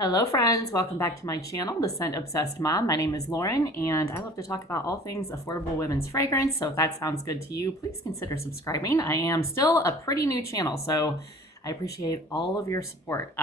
Hello friends, welcome back to my channel, The Scent Obsessed Mom. My name is Lauren and I love to talk about all things affordable women's fragrance. So if that sounds good to you, please consider subscribing. I am still a pretty new channel, so I appreciate all of your support.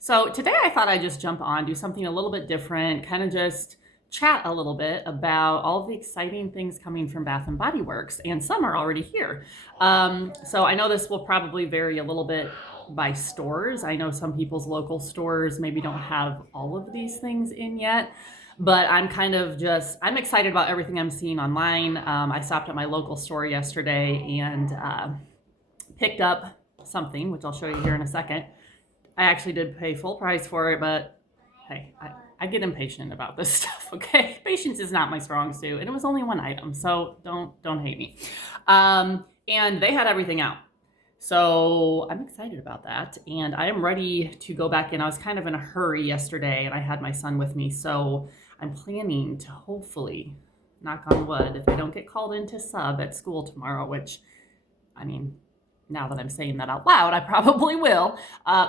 So today I thought I'd just jump on, do something a little bit different, kind of just chat a little bit about all of the exciting things coming from Bath and Body Works, and some are already here. So I know this will probably vary a little bit by stores. I know some people's local stores maybe don't have all of these things in yet, but I'm I'm excited about everything I'm seeing online. I stopped at my local store yesterday and picked up something, which I'll show you here in a second. I actually did pay full price for it, but hey, I get impatient about this stuff, okay? Patience is not my strong suit, and it was only one item, so don't hate me. And they had everything out. So I'm excited about that, and I am ready to go back in. I was kind of in a hurry yesterday, and I had my son with me, so I'm planning to hopefully, knock on wood, if I don't get called into sub at school tomorrow, which, I mean, now that I'm saying that out loud, I probably will.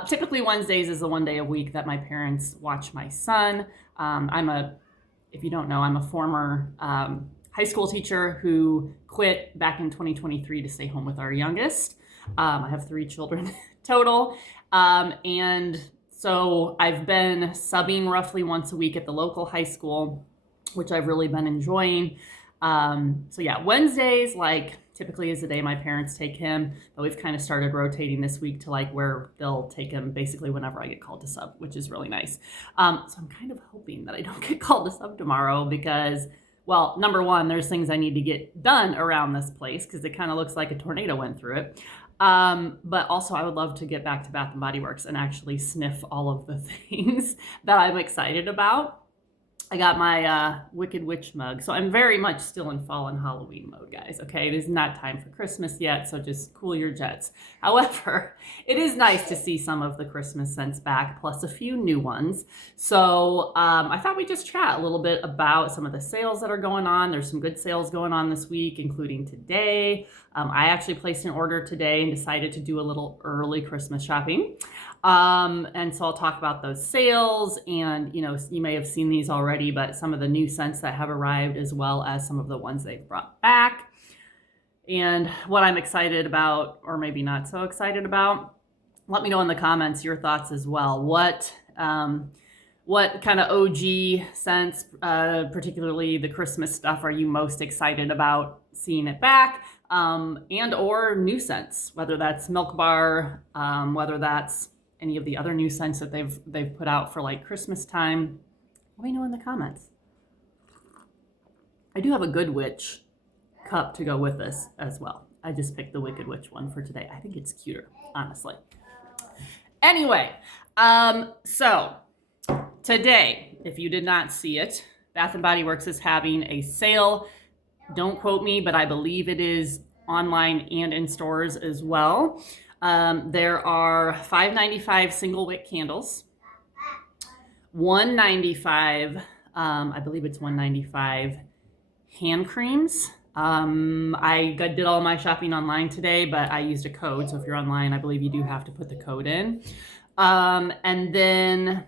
Typically Wednesdays is the one day a week that my parents watch my son. If you don't know, I'm a former high school teacher who quit back in 2023 to stay home with our youngest. I have 3 children total. And so I've been subbing roughly once a week at the local high school, which I've really been enjoying. So yeah, Wednesdays, typically is the day my parents take him, but we've kind of started rotating this week to where they'll take him basically whenever I get called to sub, which is really nice. So I'm kind of hoping that I don't get called to sub tomorrow because, well, number one, there's things I need to get done around this place because it kind of looks like a tornado went through it. But also I would love to get back to Bath and Body Works and actually sniff all of the things that I'm excited about. I got my Wicked Witch mug. So I'm very much still in fall and Halloween mode, guys. Okay, it is not time for Christmas yet, so just cool your jets. However, it is nice to see some of the Christmas scents back, plus a few new ones. So I thought we'd just chat a little bit about some of the sales that are going on. There's some good sales going on this week, including today. I actually placed an order today and decided to do a little early Christmas shopping. And so I'll talk about those sales, and you may have seen these already, but some of the new scents that have arrived, as well as some of the ones they've brought back, and what I'm excited about, or maybe not so excited about. Let me know in the comments your thoughts as well. What kind of OG scents, particularly the Christmas stuff, are you most excited about seeing it back? And or new scents, whether that's Milk Bar, whether that's any of the other new scents that they've put out for Christmas time. Let me know in the comments. I do have a Good Witch cup to go with this as well. I just picked the Wicked Witch one for today. I think it's cuter, honestly. Anyway, so today, if you did not see it, Bath and Body Works is having a sale. Don't quote me, but I believe it is online and in stores as well. There are $5.95 single wick candles, $1.95, I believe it's $1.95 hand creams. I did all my shopping online today, but I used a code. So if you're online, I believe you do have to put the code in. And then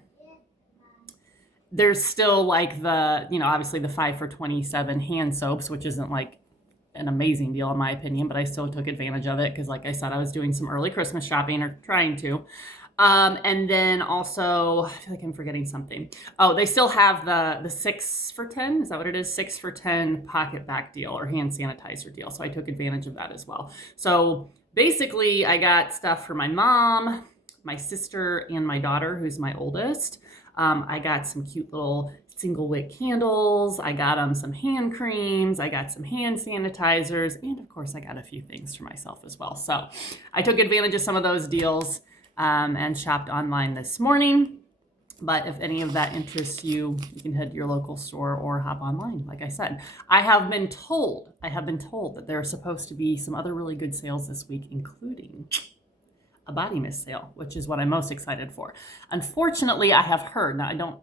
there's still obviously the 5 for $27 hand soaps, which isn't an amazing deal in my opinion, but I still took advantage of it because, like I said, I was doing some early Christmas shopping, or trying to. And then also, I feel like I'm forgetting something. Oh, they still have the 6 for 10. Is that what it is? 6 for 10 pocket back deal, or hand sanitizer deal. So I took advantage of that as well. So basically I got stuff for my mom, my sister, and my daughter, who's my oldest. I got some cute little single wick candles. I got some hand creams. I got some hand sanitizers. And of course, I got a few things for myself as well. So I took advantage of some of those deals and shopped online this morning. But if any of that interests you, you can head to your local store or hop online. Like I said, I have been told that there are supposed to be some other really good sales this week, including a body mist sale, which is what I'm most excited for. Unfortunately, I have heard, now I don't,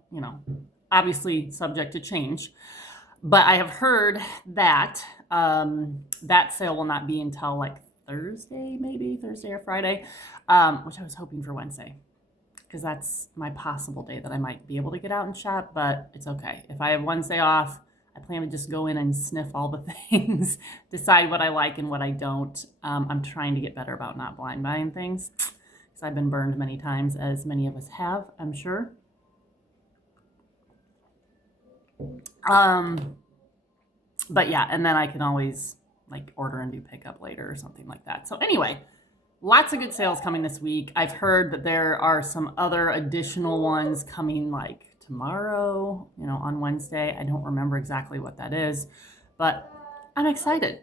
obviously subject to change, but I have heard that that sale will not be until Thursday or Friday, which I was hoping for Wednesday. because that's my possible day that I might be able to get out and shop, but it's okay. If I have Wednesday off, I plan to just go in and sniff all the things, decide what I like and what I don't. I'm trying to get better about not blind buying things because I've been burned many times, as many of us have, I'm sure. But yeah, and then I can always like order and do pickup later or something like that. So anyway, lots of good sales coming this week. I've heard that there are some other additional ones coming like tomorrow, on Wednesday. I don't remember exactly what that is, but I'm excited.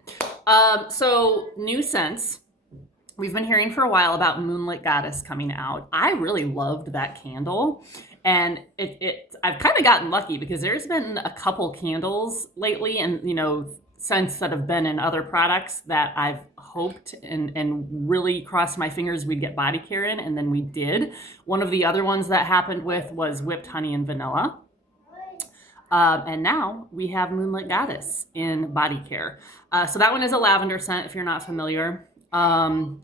So new scents. We've been hearing for a while about Moonlit Goddess coming out. I really loved that candle. And I've kind of gotten lucky because there's been a couple candles lately and, scents that have been in other products that I've hoped and really crossed my fingers we'd get body care in, and then we did. One of the other ones that happened with was Whipped Honey and Vanilla. And now we have Moonlit Goddess in body care. So that one is a lavender scent if you're not familiar. And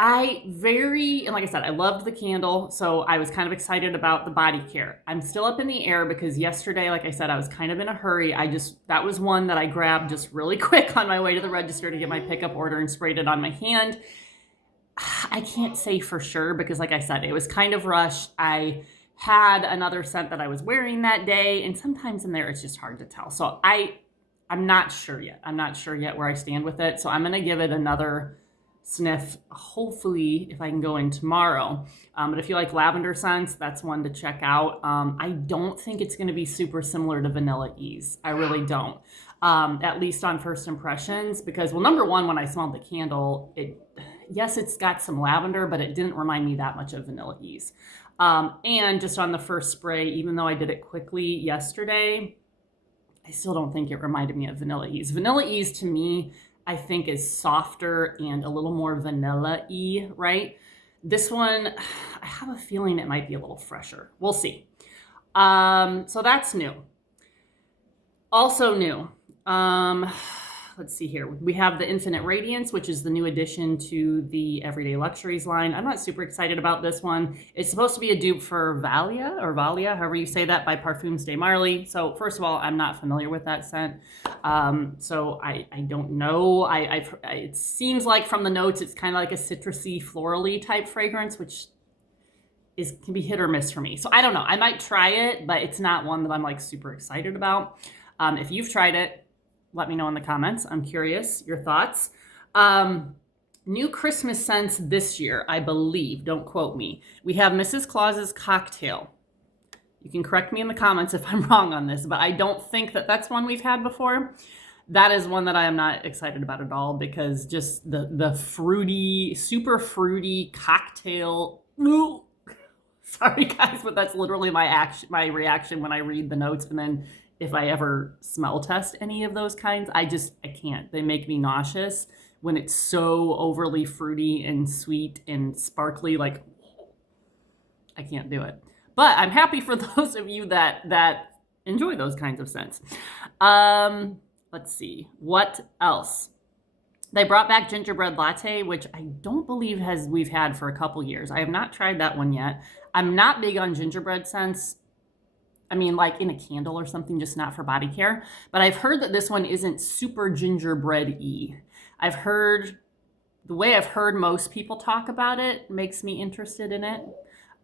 like I said, I loved the candle, so I was kind of excited about the body care. I'm still up in the air because yesterday, like I said, I was kind of in a hurry. That was one that I grabbed just really quick on my way to the register to get my pickup order and sprayed it on my hand. I can't say for sure because, like I said, it was kind of rushed. I had another scent that I was wearing that day, and sometimes in there it's just hard to tell. So I'm not sure yet. I'm not sure yet where I stand with it. So I'm going to give it another sniff, hopefully, if I can go in tomorrow. But if you like lavender scents, that's one to check out. I don't think it's going to be super similar to Vanilla Ease. I really don't. At least on first impressions, because, well, number one, when I smelled the candle, it's got some lavender, but it didn't remind me that much of Vanilla Ease. And just on the first spray, even though I did it quickly yesterday, I still don't think it reminded me of Vanilla Ease. Vanilla Ease to me, I think, is softer and a little more vanilla-y, right? This one, I have a feeling it might be a little fresher. We'll see. So that's new. Also new. Let's see here. We have the Infinite Radiance, which is the new addition to the Everyday Luxuries line. I'm not super excited about this one. It's supposed to be a dupe for Valia, however you say that, by Parfums de Marly. So first of all, I'm not familiar with that scent. So I don't know. It seems like from the notes, it's kind of like a citrusy, florally type fragrance, which can be hit or miss for me. So I don't know. I might try it, but it's not one that I'm like super excited about. If you've tried it, let me know in the comments. I'm curious your thoughts. New Christmas scents this year, I believe. Don't quote me. We have Mrs. Claus's Cocktail. You can correct me in the comments if I'm wrong on this, but I don't think that that's one we've had before. That is one that I am not excited about at all because just the fruity, super fruity cocktail. Ooh. Sorry guys, but that's literally my reaction when I read the notes, and then if I ever smell test any of those kinds, I can't. They make me nauseous when it's so overly fruity and sweet and sparkly. Like, I can't do it. But I'm happy for those of you that enjoy those kinds of scents. Let's see. What else? They brought back Gingerbread Latte, which I don't believe we've had for a couple years. I have not tried that one yet. I'm not big on gingerbread scents. I mean, like in a candle or something, just not for body care. But I've heard that this one isn't super gingerbread-y. The way I've heard most people talk about it makes me interested in it.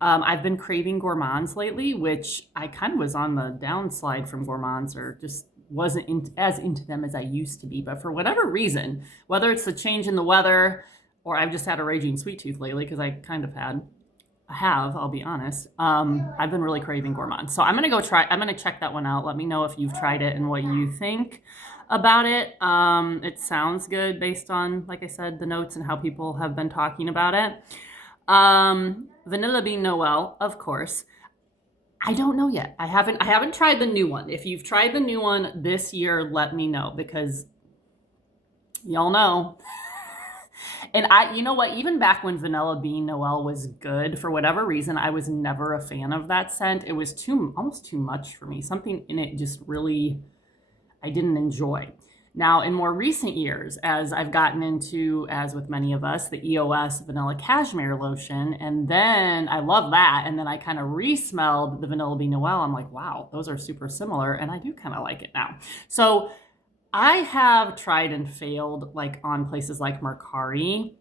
I've been craving gourmands lately, which I kind of was on the downslide from gourmands, or just wasn't as into them as I used to be. But for whatever reason, whether it's the change in the weather or I've just had a raging sweet tooth lately, because I kind of I'll be honest. I've been really craving gourmands. So I'm going to check that one out. Let me know if you've tried it and what you think about it. It sounds good based on, like I said, the notes and how people have been talking about it. Vanilla Bean Noel, of course. I don't know yet. I haven't tried the new one. If you've tried the new one this year, let me know, because y'all know. And you know what? Even back when Vanilla Bean Noel was good, for whatever reason, I was never a fan of that scent. It was almost too much for me. Something in it just really, I didn't enjoy. Now, in more recent years, as I've gotten into, as with many of us, the EOS vanilla cashmere lotion, and then I love that, and then I kind of re-smelled the Vanilla Bean Noel. I'm like, wow, those are super similar, and I do kind of like it now. So I have tried and failed, like on places like Mercari,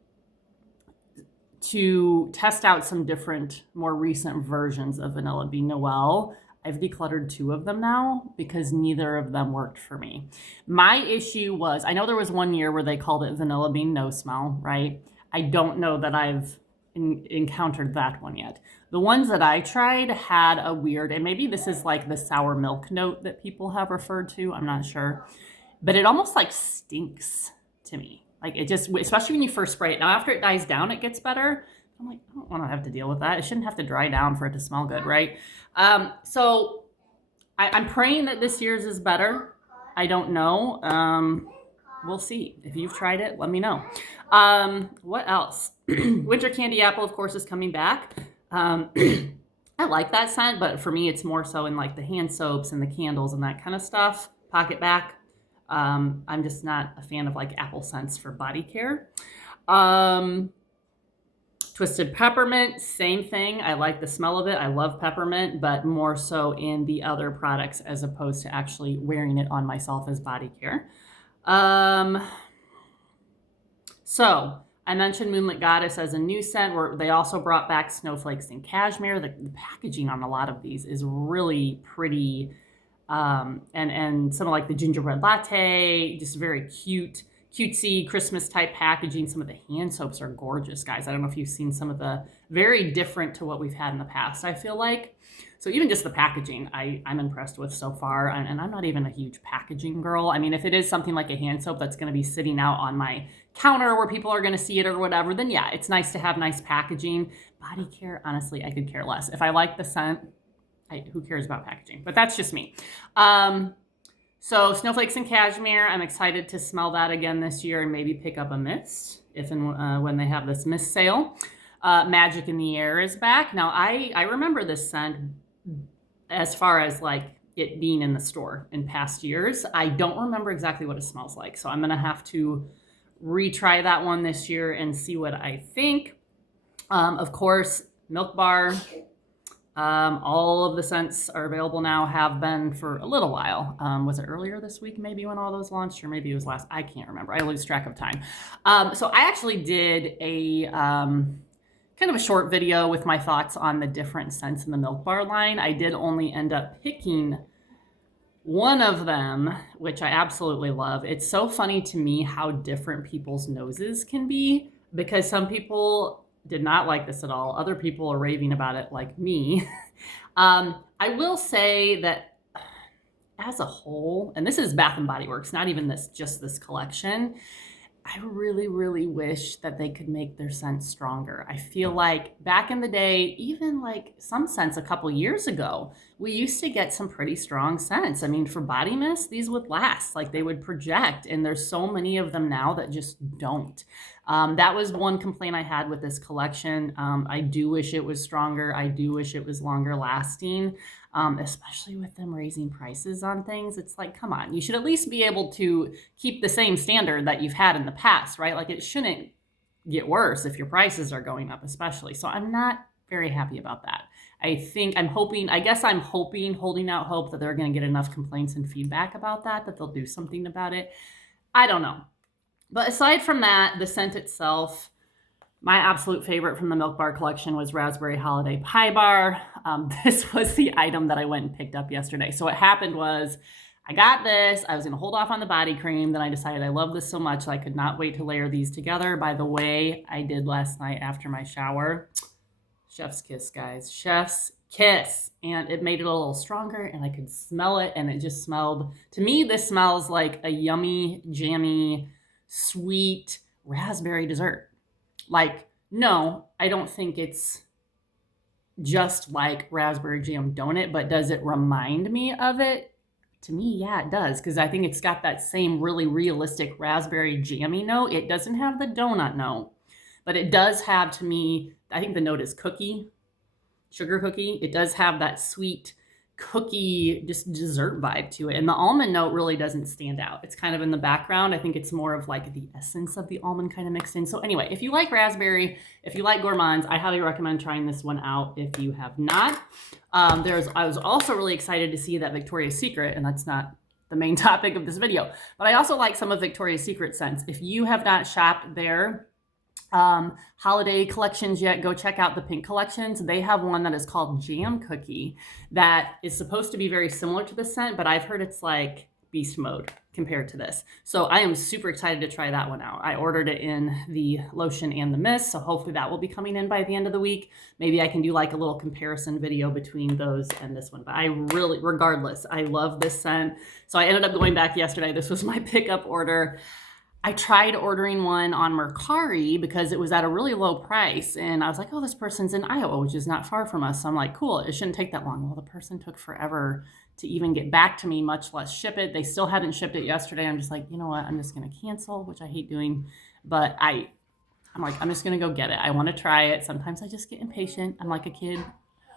to test out some different, more recent versions of Vanilla Bean Noel. I've decluttered 2 of them now because neither of them worked for me. My issue was, I know there was one year where they called it Vanilla Bean No Smell, right? I don't know that I've encountered that one yet. The ones that I tried had a weird, and maybe this is like the sour milk note that people have referred to, I'm not sure, but it almost like stinks to me. Like it just, especially when you first spray it. Now after it dies down, it gets better. I'm like, I don't want to have to deal with that. It shouldn't have to dry down for it to smell good, right? So I'm praying that this year's is better. I don't know. We'll see. If you've tried it, let me know. What else? Winter Candy Apple, of course, is coming back. I like that scent, but for me, it's more so in like the hand soaps and the candles and that kind of stuff. PocketBac. I'm just not a fan of like apple scents for body care. Twisted Peppermint, same thing. I like the smell of it. I love peppermint, but more so in the other products as opposed to actually wearing it on myself as body care. So I mentioned Moonlit Goddess as a new scent, where they also brought back Snowflakes and Cashmere. The packaging on a lot of these is really pretty. And some of like the gingerbread latte, just very cutesy Christmas type packaging. Some of the hand soaps are gorgeous, guys. I don't know if you've seen some of the very different to what we've had in the past, I feel like. So even just the packaging, I'm impressed with so far. And I'm not even a huge packaging girl. I mean, if it is something like a hand soap that's going to be sitting out on my counter where people are going to see it or whatever, then yeah, it's nice to have nice packaging. Body care, honestly, I could care less. If I like the scent, who cares about packaging? But that's just me. So Snowflakes and Cashmere, I'm excited to smell that again this year and maybe pick up a mist if and when they have this mist sale. Magic in the Air is back. Now, I remember this scent as far as like it being in the store in past years. I don't remember exactly what it smells like. So I'm going to have to retry that one this year and see what I think. Of course, Milk Bar. All of the scents are available now, have been for a little while. Was it earlier this week maybe when all those launched, or maybe it was last? I can't remember. I lose track of time. So I actually did a kind of a short video with my thoughts on the different scents in the Milk Bar line. I did only end up picking one of them, which I absolutely love. It's so funny to me how different people's noses can be, because some people did not like this at all. Other people are raving about it like me. I will say that as a whole, and this is Bath & Body Works, not even just this collection, I really, really wish that they could make their scents stronger. I feel like back in the day, even like some scents a couple years ago, we used to get some pretty strong scents. I mean, for body mist, these would last, like they would project, and there's so many of them now that just don't. That was one complaint I had with this collection. I do wish it was stronger. I do wish it was longer lasting. Especially with them raising prices on things. It's like, come on, you should at least be able to keep the same standard that you've had in the past, right? Like it shouldn't get worse if your prices are going up, especially. So I'm not very happy about that. I'm hoping, holding out hope that they're going to get enough complaints and feedback about that they'll do something about it. I don't know. But aside from that, the scent itself, my absolute favorite from the Milk Bar collection was Raspberry Holiday Pie Bar. This was the item that I went and picked up yesterday. So what happened was I got this. I was going to hold off on the body cream. Then I decided I love this so much I could not wait to layer these together. By the way, I did last night after my shower. Chef's kiss, guys. Chef's kiss. And it made it a little stronger, and I could smell it, and it just smelled, to me, this smells like a yummy, jammy, sweet raspberry dessert. Like, no, I don't think it's just like raspberry jam donut, but does it remind me of it? To me, yeah, it does, because I think it's got that same really realistic raspberry jammy note. It doesn't have the donut note, but it does have, to me, I think the note is sugar cookie. It does have that sweet cookie, just dessert vibe to it. And the almond note really doesn't stand out. It's kind of in the background. I think it's more of like the essence of the almond kind of mixed in. So anyway, if you like raspberry, if you like gourmands, I highly recommend trying this one out if you have not. I was also really excited to see that Victoria's Secret, and that's not the main topic of this video, but I also like some of Victoria's Secret scents. If you have not shopped their holiday collections yet, go check out the pink collections. They have one that is called Jam Cookie that is supposed to be very similar to the scent, but I've heard it's like beast mode compared to this. So I am super excited to try that one out. I ordered it in the lotion and the mist, so hopefully that will be coming in by the end of the week. Maybe I can do like a little comparison video between those and this one, but I really, regardless, I love this scent. So I ended up going back yesterday. This was my pickup order. I tried ordering one on Mercari because it was at a really low price. And I was like, oh, this person's in Iowa, which is not far from us. So I'm like, cool, it shouldn't take that long. Well, the person took forever to even get back to me, much less ship it. They still hadn't shipped it yesterday. I'm just like, you know what? I'm just going to cancel, which I hate doing. But I'm like, I'm just going to go get it. I want to try it. Sometimes I just get impatient. I'm like a kid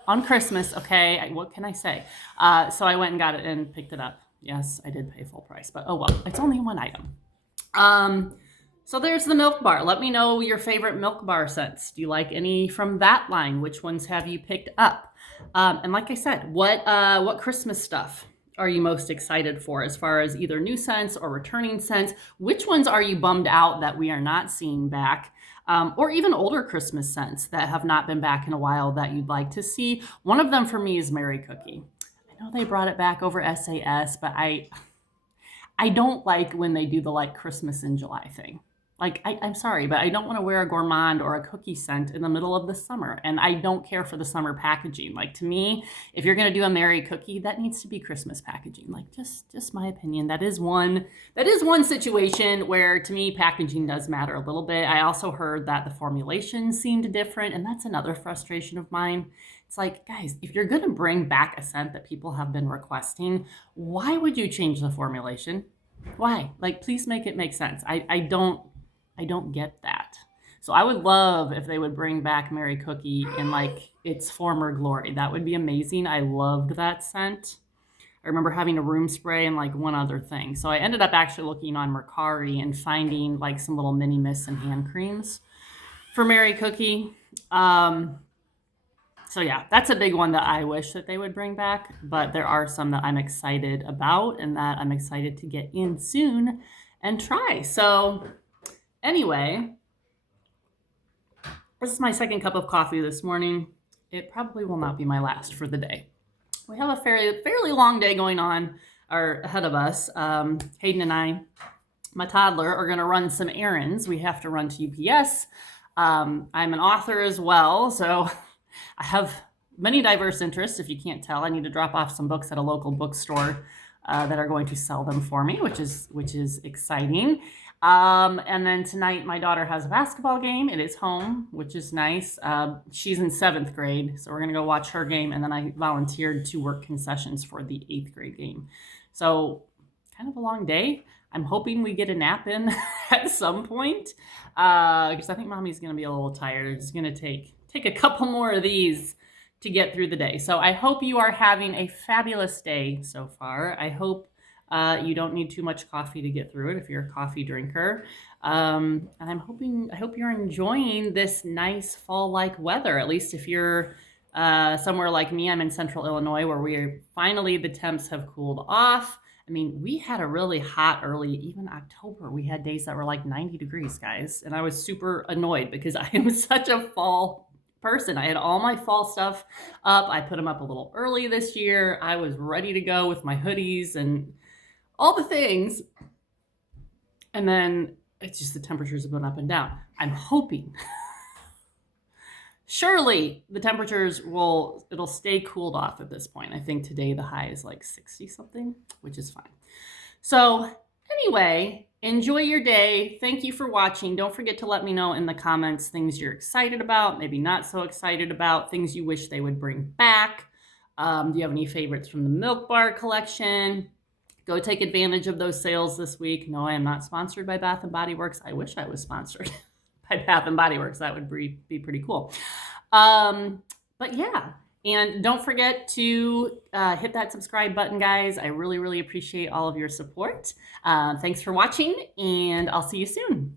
on Christmas. Okay, what can I say? So I went and got it and picked it up. Yes, I did pay full price, but oh well, it's only one item. So there's the Milk Bar. Let me know your favorite Milk Bar scents. Do you like any from that line? Which ones have you picked up? And like I said, what Christmas stuff are you most excited for as far as either new scents or returning scents? Which ones are you bummed out that we are not seeing back? Or even older Christmas scents that have not been back in a while that you'd like to see. One of them for me is Merry Cookie. I know they brought it back over SAS, but I don't like when they do the like Christmas in July thing. Like, I'm sorry, but I don't want to wear a gourmand or a cookie scent in the middle of the summer. And I don't care for the summer packaging. Like, to me, if you're going to do a Merry Cookie, that needs to be Christmas packaging. Like, just my opinion. That is one situation where, to me, packaging does matter a little bit. I also heard that the formulation seemed different, and that's another frustration of mine. It's like, guys, if you're going to bring back a scent that people have been requesting, why would you change the formulation? Why? Like, please make it make sense. I don't get that. So I would love if they would bring back Merry Cookie in like its former glory. That would be amazing. I loved that scent. I remember having a room spray and like one other thing. So I ended up actually looking on Mercari and finding like some little mini mists and hand creams for Merry Cookie. So yeah, that's a big one that I wish that they would bring back, but there are some that I'm excited about and that I'm excited to get in soon and try. So anyway, this is my second cup of coffee this morning. It probably will not be my last for the day. We have a fairly long day going on or ahead of us. Hayden and I, my toddler, are going to run some errands. We have to run to UPS. I'm an author as well, so I have many diverse interests. If you can't tell, I need to drop off some books at a local bookstore that are going to sell them for me, which is exciting. And then tonight, my daughter has a basketball game. It is home, which is nice. She's in 7th grade, so we're going to go watch her game. And then I volunteered to work concessions for the 8th grade game. So kind of a long day. I'm hoping we get a nap in at some point because I think mommy's going to be a little tired. It's going to take a couple more of these to get through the day. So I hope you are having a fabulous day so far. I hope you don't need too much coffee to get through it if you're a coffee drinker. And I hope you're enjoying this nice fall-like weather, at least if you're somewhere like me. I'm in central Illinois where the temps have cooled off. I mean, we had a really hot even October. We had days that were like 90 degrees, guys. And I was super annoyed because I am such a fall person. I had all my fall stuff up. I put them up a little early this year. I was ready to go with my hoodies and all the things. And then it's just the temperatures have been up and down. I'm hoping surely the temperatures it'll stay cooled off at this point. I think today the high is like 60 something, which is fine. So anyway, enjoy your day. Thank you for watching. Don't forget to let me know in the comments things you're excited about, maybe not so excited about, things you wish they would bring back. Do you have any favorites from the Milk Bar collection? Go take advantage of those sales this week. No, I am not sponsored by Bath & Body Works. I wish I was sponsored by Bath & Body Works. That would be pretty cool. But yeah, And don't forget to hit that subscribe button, guys. I really, really appreciate all of your support. Thanks for watching, and I'll see you soon.